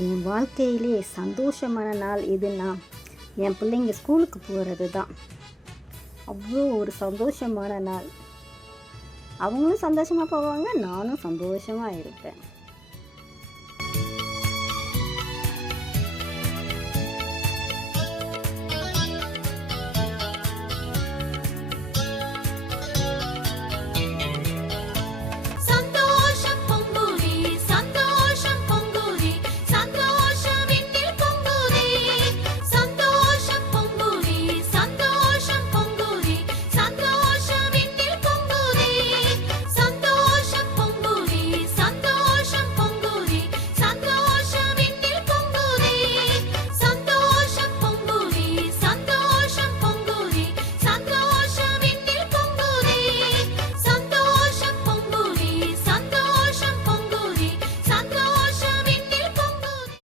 என் வாழ்க்கையிலே சந்தோஷமான நாள் எதுன்னா என் பிள்ளைங்க ஸ்கூலுக்கு போகிறது தான். அவ்வளோ ஒரு சந்தோஷமான நாள். அவங்களும் சந்தோஷமாக போவாங்க, நானும் சந்தோஷமாக இருப்பேன்.